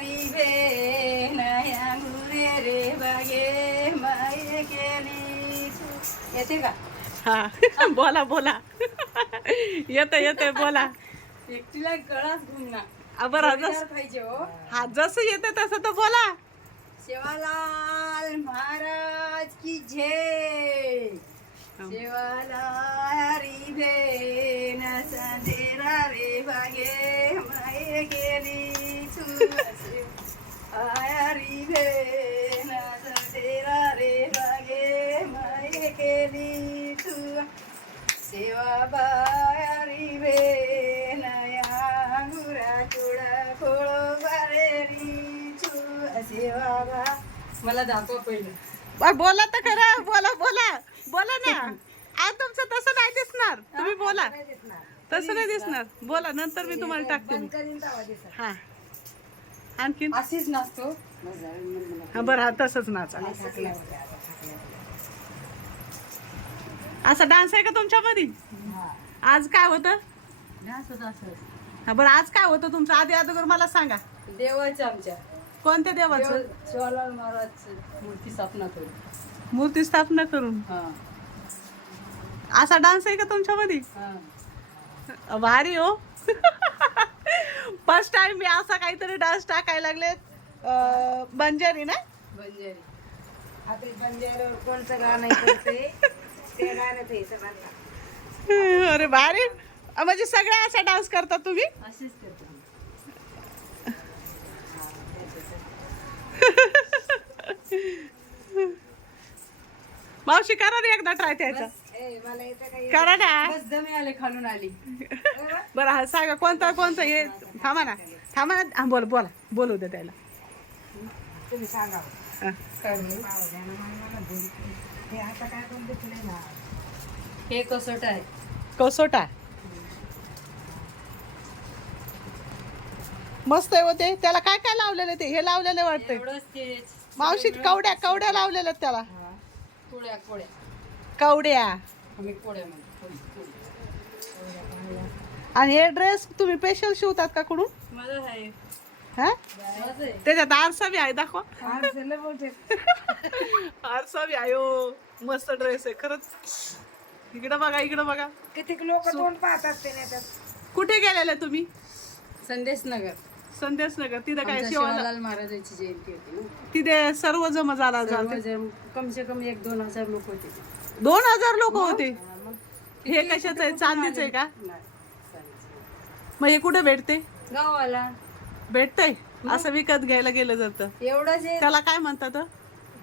रिभे नया गुरे रे बागे माये केली तू. येते का? हा बोला बोला. येते येते बोला. एकटीला गळाच घुमना. बरं पाहिजे हो. हा जसं येते तसं तर बोला. शिवालाल महाराज की जय. शिवालाल रिभे न संदेरा रे बागे माये गेली तू. आया रिभे न संदेरा रे बागे माये गेली तू. सेवा बाया रिभे नया गुरा चुडा खोळो बारेरी तू. सेवा बा. मला दाखव पहिलं. बोला तर खरं. बोला बोला बोला ना. आज तुमचं तसं नाही दिसणार. तुम्ही बोला. तसं नाही दिसणार. बोला नंतर मी तुम्हाला टाकते. हा आणखीन अशीच नाचतो. हा बरं हा तसंच नाचा. असा डान्स आहे का तुमच्यामध्ये? आज काय होतं? हा बरं आज काय होतं तुमचं? आधी अगोदर मला सांगा. देवाचं आमच्या कोणत्या देवाचं? शिवालाल महाराज मूर्ती स्थापना करून. मूर्ती स्थापना करून असा डान्स आहे का तुमच्यामध्ये? भारी हो. फर्स्ट टाइम मी असा काहीतरी डान्स टाकायला लागले. बंजारी ना? बंजारी. आता बंजाऱ्यावर कोणतं गाणं करते ते गाणं ते सगळ्यांना. अरे भारी. म्हणजे सगळ्या असा डान्स करता तुम्ही? अशीच करतो. मावशी करा रे एकदा ट्राय त्याचा. मला येतं काही करा ना. बस दमे आले खालून आली. बरं हा सांगा कोणता कोणता हे. थांबा ना थांबा ना. हा बोल बोला बोलू दे त्याला. तुम्ही सांगा. हा. हे आता काय कोण दिसले ना. हे कसोट आहे. कसोटा मस्त आहे होते. त्याला काय काय लावलेलं ते? हे लावलेलं वाटतंय. एवढंच तेच. मावशी कवड्या कवड्या लावलेल्या त्याला. पोळ्या पोळ्या. कवड्या. आम्ही पोळ्या म्हणतो. आणि हे ड्रेस तुम्ही स्पेशल शिवतात का कुठून? माझं आहे. हा माझं आहे. त्याच्यात आरसा बी आहे दाखवा. बोलते आरसा बी आहे हो. मस्त ड्रेस आहे खरंच. इकडं बघा इकडं बघा. किती लोक तोंड पाहतात ते नेतात. कुठे गेलेले तुम्ही? संदेश नगर. संदेश नगर. तिथं काय आमच्या शिवाला शिवालाल महाराजांची जयंती होती ना. तिथे सर्व जमा झाला झाला. कम से कम 1-2 हजार लोक होते. 2000 लोक होते. मग हे कशाचं आहे? चांदीचं आहे का? नाही, चालेल. मग हे कुठे भेटते? गावाला भेटतंय असं विकत घ्यायला गेलं जातं. एवढंच आहे. त्याला काय म्हणतात?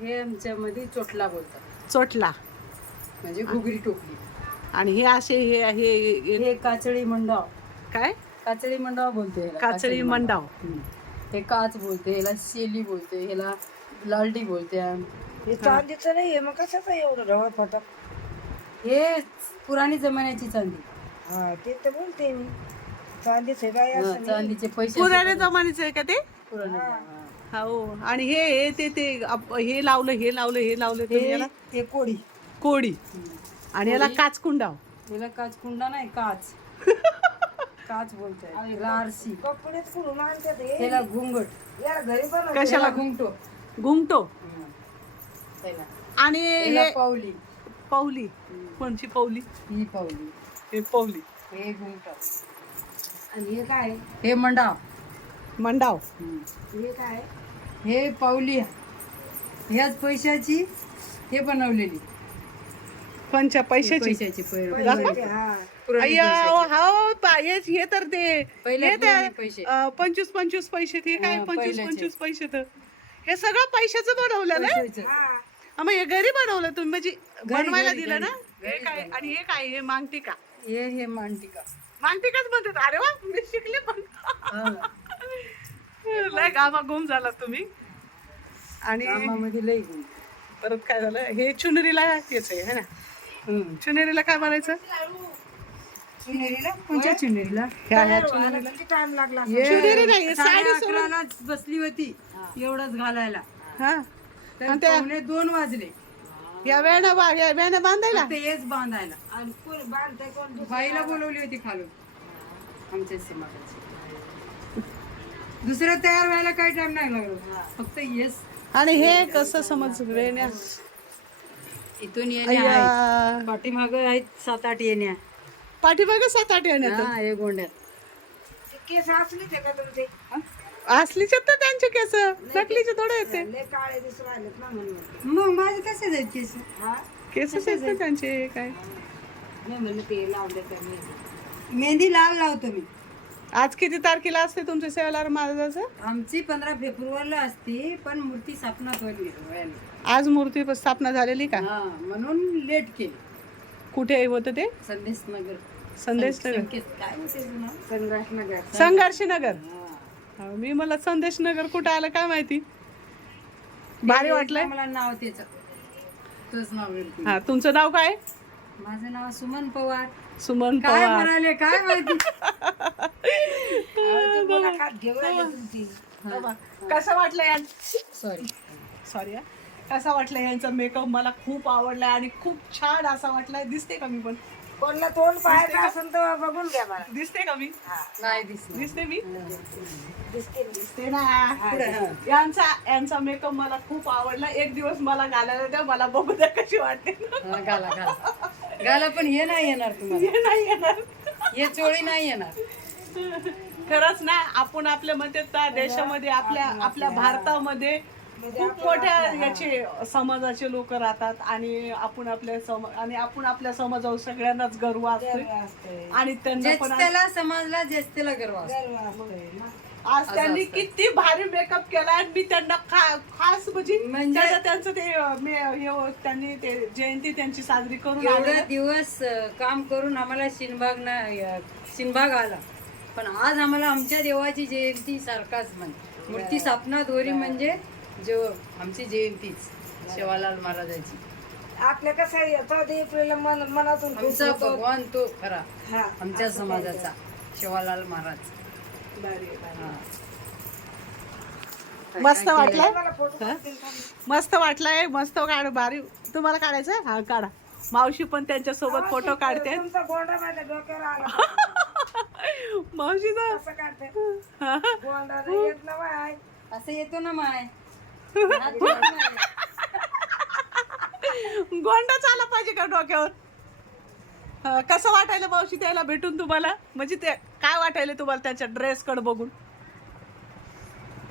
हे आमच्या मध्ये चोटला बोलतात. चोटला. म्हणजे घुगरी टोपली. आणि हे असे हे हे काचळी मंडाव. काय? काचळी मंडाव बोलते ह्याला. काचळी मंडाव. हे काच बोलते, ह्याला शेली बोलते, ह्याला लालडी बोलते. हे चांदीचं नाहीये मग कशाचं एवढं ढवळ फटक. हे पुराणी जमान्याची चांदी. हा ते तर बोलते मी. चांदीचं काय असं नाही. चांदीचे पैसे. पुराण्या जमान्याचं आहे का ते? पुराणे. हो. आणि हे ते हे लावलं हे लावलं हे लावलं तुम्ही याला हे कोडी. कोडी. आणि याला काचकुंडाव. ह्याला काच कुंडा नाही, काच. काच बोलते. ह्याला आरसी. कपडेच करून आणतात हे. ह्याला घुंगट. या घरी पण कशाला? घुंगटो. घुंगटो. ह्याला आणि हे पावली. पावली. कोणची पावली? ही पावली. हे पावली. हे घुंगट. आणि हे काय? हे मंडाव. मंडाव. हे काय? हे पावली. ह्याच पैशाची हे बनवलेली. कोणच्या पैशाची? पैशाची हा. अय्या हे तर ते पहिले हे ते, पैसे. 25 पैसे. ते काय हा, 25 पहिल्याचे. पैसे तर हे सगळं पैशाचं बनवलं ना. हा. मग हे घरी बनवलं तुम्ही म्हणजे बनवायला घरी, दिलं ना. घरी. हे काय? आणि हे काय? हे मागटिका. हे मांटिका. मागटिकाच म्हणतात. अरे वा मी शिकले पण. लय गामा गुम झाला तुम्ही. आणि कामामध्ये लई गुण. परत काय झालं? हे चुनरीला तेच आहे है ना. चुनरीला काय म्हणायचं? चुनेरीला? कोणत्या चुनरीला? ह्या चुनरीला किती टाइम लागला. चुनरी नाही, साडी सोडून. 11:30 बसली होती एवढंच घालायला. हा. तर आणि त्या 2 वाजले या वेण्या बांधायला. फक्त हेच बांधायला. आणि कोण बांधते कोण? बाईला बोलवली होती खालून आमच्या समाजाची. दुसरं तयार व्हायला काही टाइम नाही लागला फक्त येस आणि हे कसं समज वेण्या इथून येण्या अय्या. आहेत पाठीमाग आहेत 7-8 येण्या पाठीमागे 7-8 येण्यात हा हे गोंड्यात केस असले ते का तुमचे असलीचे तर त्यांचे केस नकलीचे थोडे येते लय काळे दिसून राहिलेत ना म्हणून मग माझे कसे जायचे केस हा केसच असते त्यांचे काय नाही म्हणलं ते लावले तर मी मेहंदी लाल लावतो मी आज किती तारखेला असते तुमचे सेवालाल महाराजाचं आमची 15 फेब्रुवारीला असती पण मूर्ती स्थापनात व्हायला आज मूर्ती स्थापना झालेली का हा म्हणून लेट केली कुठे होतं ते संदेश नगर संदेश नगर काय होते जुनं? संघर्ष नगर संघर्षी नगर हा. मी मला संदेश नगर कुठे आलं काय माहिती भारी वाटलंय मला नाव त्याचं तोच नाव आहे. हा तुमचं नाव काय माझं नाव सुमन पवार सुमन काय पवार म्हणाले काय माहिती मुलाखत घेऊन आली तुमची कसं वाटलं सॉरी सॉरी कसा वाटलं यांचा मेकअप मला खूप आवडलाय आणि खूप छान असा वाटलाय दिसते का मी पण कोणला तोंड पाहायचं असेल तर बघून घ्या मला दिसते का मी नाही दिसलं दिसते मी दिसते दिसते ना यांचा मेकअप मला खूप आवडला एक दिवस मला घालायला द्या मला बघू द्या कशी वाटते हा, घाला घाला घाला पण हे नाही येणार तुम्हाला हे नाही येणार हे चोळी नाही येणार खरंच ना आपण आपल्या मध्ये त्या देशामध्ये आपल्या भारतामध्ये खूप मोठ्या याचे समाजाचे लोक राहतात आणि आपण आपल्या समाजावर सगळ्यांनाच गर्व असतो असते आणि त्यांना जेच पण त्याला समजला जेच त्याला गर्व असतो. गर्व असतोय ना. आज त्यांनी किती भारी मेकअप केला आणि मी त्यांना खास म्हणजे त्यांचं ते त्यांनी ते जयंती त्यांची साजरी करून एवढे आले. दिवस काम करून आम्हाला शिनभाग आला पण आज आम्हाला आमच्या देवाची जयंती सारखाच म्हणजे मूर्ती स्थापना दोरी म्हणजे जो आमची जयंतीच शिवालाल महाराजांची आपल्या कसं आहे चौदा एप्रिलला मनातून खूप आमचा होतं. भगवान तो खरा हा आमच्या समाजाचा शिवालाल महाराज भारी आहे, भारी. हा. मस्त वाटलंय मला फोटो हा? मस्त वाटलंय मस्त काढ भारी तुम्हाला काढायचं हा काढा मावशी पण त्यांच्या सोबत फोटो काढते तुमचा गोंडा माझ्या डोक्यावर आला मावशीचा कसं काढते गोंडा नाही येत ना बाय असं येतो ना माय गोंडाच आला पाहिजे का डोक्यावर कसं वाटायला मावशी त्याला भेटून तुम्हाला म्हणजे ते काय वाटायला तुम्हाला त्याच्या ड्रेस कडे बघून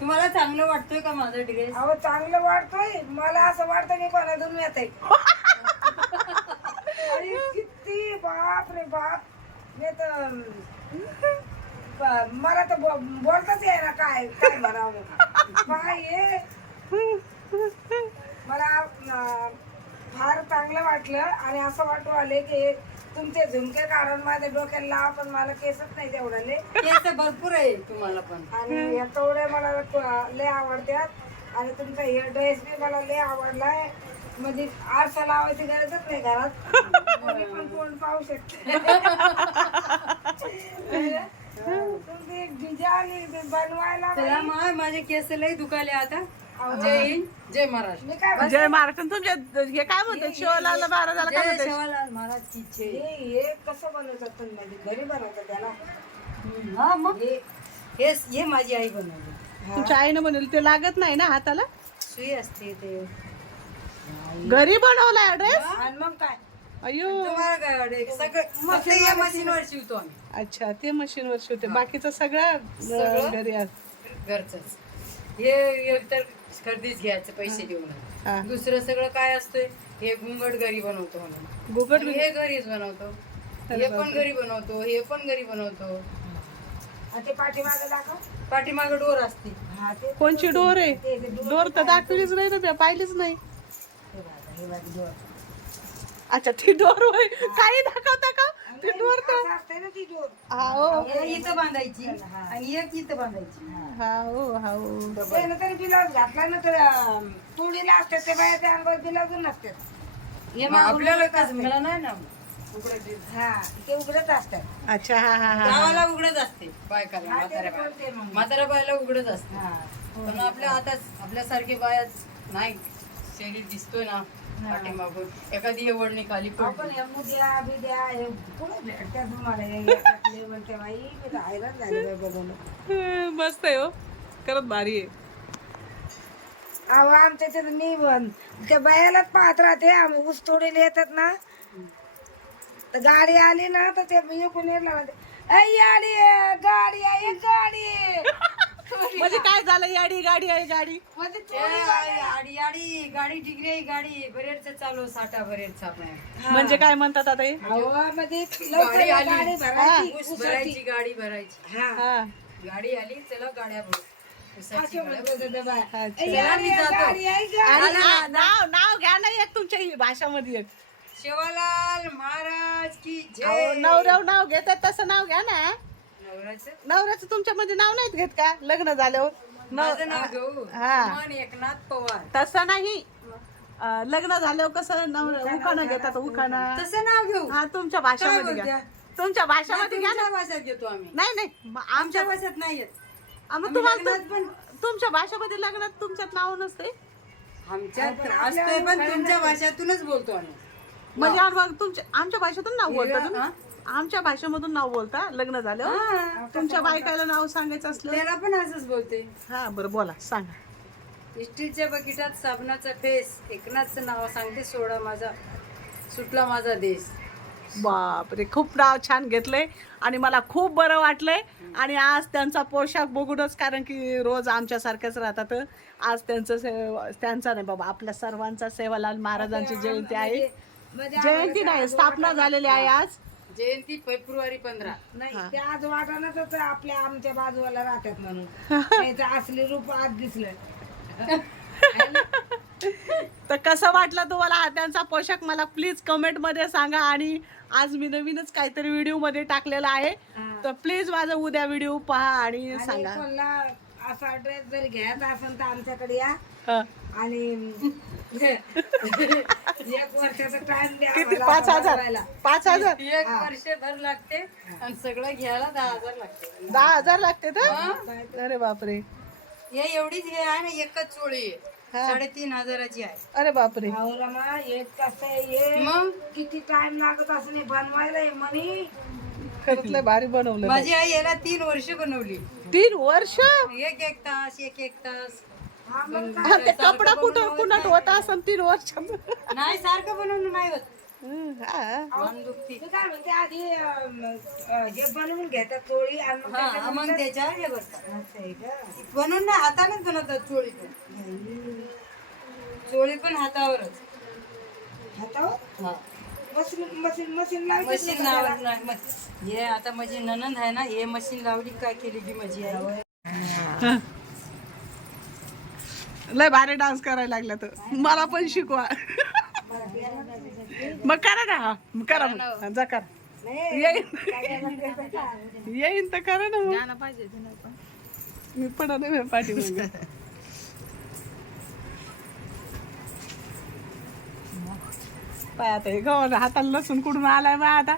तुम्हाला चांगलं वाटतोय का माझा ड्रेस अहो चांगलं वाटतोय मला असं वाटतं की कोणातून येत आहे आणि किती बाप रे बाप मी तर मला तर बोलताच येईना काय काय म्हणावं काय हे मला फार चांगलं वाटलं आणि असं वाटू आले की तुमचे झुमके काढून माझ्या डोक्याला लावा पण मला केसच नाही तेवढाले केस भरपूर आहे तुम्हाला पण आणि या तेवढे मला लय आवडतात आणि तुमचा हेअर ड्रेस बी मला लय आवडलाय म्हणजे आरसा लावायची गरजच नाही घरात कोणी पण कोण पाहू शकते तुमची एक डिझाईन बनवायला चला माय माझे केस लय दुखाले आता जय हिंद जय महाराष्ट्र मी काय जय महाराष्ट्र तुमच्या हे काय म्हणतात शिवलाल महाराजाला काय जय म्हणतात शिवालाल महाराज की जय हे कसं बनवतात तुम्ही म्हणजे घरी बनवतात त्याला हा मग हे माझी आई बनवली तुमच्या आईनं बनवलं ते लागत नाही ना हाताला सुई असते ते घरी बनवलाय ड्रेस आणि मग काय अयो तुम्हाला काय वाटते सगळं फक्त या मशीनवर शिवतो आम्ही अच्छा ते मशीनवर शिवते बाकीचं सगळं सगळं? घरी असतं. घरचंच हे एक तर खरेदीच घ्यायचं पैसे हा. देऊन दुसरं सगळं काय असतंय हे घुंगट घरी बनवतो म्हणून गुगट आणि हे घरीच बनवतो हे पण घरी बनवतो हे पण घरी बनवतो आणि ते पाठीमागे दाखव पाठीमागे डोर असते हा ते कोणची डोर आहे ते डोर डोर तर दाखवलीच नाही ना मी पाहिलीच नाही हे बघा, डोर. अच्छा ती डोर होय काही दाखवता का ती डोर तर असं असते ना ती डोर हा हो हे इथं बांधायची आणि एक इथं बांधायची हा हो हा हो त्यानं तरी ब्लाऊज घातला ना तर तुडीला असतात ते बाया त्या अंगावर ब्लाऊज नसतात हे मग आपल्याला कसं मला नाही ना उघडत हा ते उघडत असतात अच्छा हा हा हा गावाला उघडच असते बायकाला हा, ते म्हाताऱ्या बोलते मग. बाया म्हाताऱ्या बायला उघडच असते हा पण आपल्या आता आपल्यासारखे बायाच नाही शरीर दिसतोय ना पाठीमागून एखादी वडणी खाली आपण पडली हे मुद्या बिद्या हे पुढे भेटतात तुम्हाला हे टाकले म्हणते बाई मी तर हैराण झाले बाई बघून मस्त आहे हो खरंच भारी आहे. अहो आमच्या तिथं मी त्या बायालाच पाहत राहते. आम्ही ऊस तोडीला येतात ना, तर गाडी आली ना तर ते मी कोण म्हणते "ऐ गाडी आहे, गाडी आहे, गाडी आहे." म्हणजे काय झालं, याडी गाडी आहे गाडी. म्हणजे आडी आडी गाडी डिग्री आहे गाडी बरेच चालू साठा बरेच म्हणजे काय म्हणतात आता हे? अहो म्हणजे लवकर आली. गाडी भरायची ऊस ऊसाची. भरायची गाडी भरायची हा हा. गाडी आली चला गाड्या भरू ऊसाची असे म्हणत होते त्या बाया. अच्छा. "ऐ गाडी आहे, गाडी आहे, गाडी आणि नाव घ्या ना एक तुमच्या ही भाषामध्ये एक. शिवालाल महाराज की अहो, जय. नवऱ्यावर नाव घेतात तसं नाव घ्या ना. नवऱ्याचं नवऱ्याचं तुमच्यामध्ये नाव नाहीत घेत का लग्न झाल्यावर? माझं नाव घेऊ हा. मन एकनाथ पवार तसं नाही. लग्न झाल्यावर कसं नवरा उखाणा घेतात, उखाणा. तसं नाव घेऊ हा तुमच्या भाषामध्ये घ्या. तुमच्या भाषामध्ये घ्या ना. तुमच्या भाषेत घेतो आम्ही नाही नाही मग आमच्या आमच्या भाषेत नाही येत मग तुम्हाला लग्नात पण तुमच्या भाषेमध्ये लग्नात तुमच्यात नाव नसते आमच्यात असते पण तुमच्या भाषेतूनच बोलतो आम्ही म्हणजे मग आमच्या भाषेतून नाव बोलता हा. तुम्ही? आमच्या भाषेमधून नाव बोलता लग्न झाल्यावर? हा. तुमच्या बायकाला नाव सांगायचं असलं? त्याला पण असंच बोलते हा बरं बोला सांगा. स्टीलच्या बकेटात साबणाचा फेस एकनाथचं नाव सांगते सोडा माझा सुटला माझा देश. बापरे खूप नाव छान घेतलंय आणि मला खूप बरं वाटलंय. आणि आज त्यांचा पोशाख बघूनच, कारण की रोज आमच्यासारख्याच राहतात, आज त्यांचा नाही बाबा आपल्या सर्वांचा सेवालाल महाराजांची जयंती आहे. म्हणजे जयंती नाही, स्थापना झालेली आहे आज. जयंती फेब्रुवारी 15. नाही ते आज वाटणच होतं आपल्या आमच्या बाजूला राहतात म्हणून. त्याचं असली रूप आज दिसलं. तर कसं वाटलं तुम्हाला हा त्यांचा पोशाख मला प्लीज कमेंट मध्ये सांगा. आणि आज मी नवीनच काहीतरी व्हिडिओ मध्ये टाकलेला आहे, तर प्लीज माझा उद्या व्हिडिओ पहा आणि आणि सांगा. कोणाला असा ड्रेस जर घ्यायचा असेल तर आमच्याकडे या. हा. आणि 1 वर्षाचा टाइम द्या किती? आम्हाला 5,000? बनवायला. 5,000? 1 वर्षभर लागते आणि सगळं घ्यायला 10,000 लागते. 10,000 लागते तर? अरे बापरे. हे एवढीच हे आहे ना एकच चोळी आहे. हा. 3,500ची आहे. अरे बापरे. अहो रमा, एक कसं आहे हे? मग किती टाइम लागत असं नाही बनवायला हे म्हणे. खरंच लय भारी बनवलं. माझी आई याला 3 वर्ष बनवली. 3 वर्ष? एक तास एक तास हा, मग काय? हा, ते कपडा कुठं कुणाट होता असं 3 वर्षात? नाही सारखं बनवणं नाही होत. हा. मान दुखती. मी काय म्हणते आधी हे बनवून घेतात चोळी आणि मग हा मग त्याच्यावर हे बसतात. असं आहे का? बनवून ना हातानेच बनवतात चोळी पण. चोळी पण हातावरच. हातावर हा. मशीन लावली मशीन लावत नाही. हे आता माझी ननंद आहे ना, हे मशीन लावली काय केली की माझी आई. लय भारी डान्स करायला लागला तर मला पण शिकवा. मग करा ना. मग करा मग जा करा. येईन तर करा ना मग. मी पडा नाही पाठी मग. पाय आता हे गव्हाण हाताला लसूण कुठून आलाय बा आता.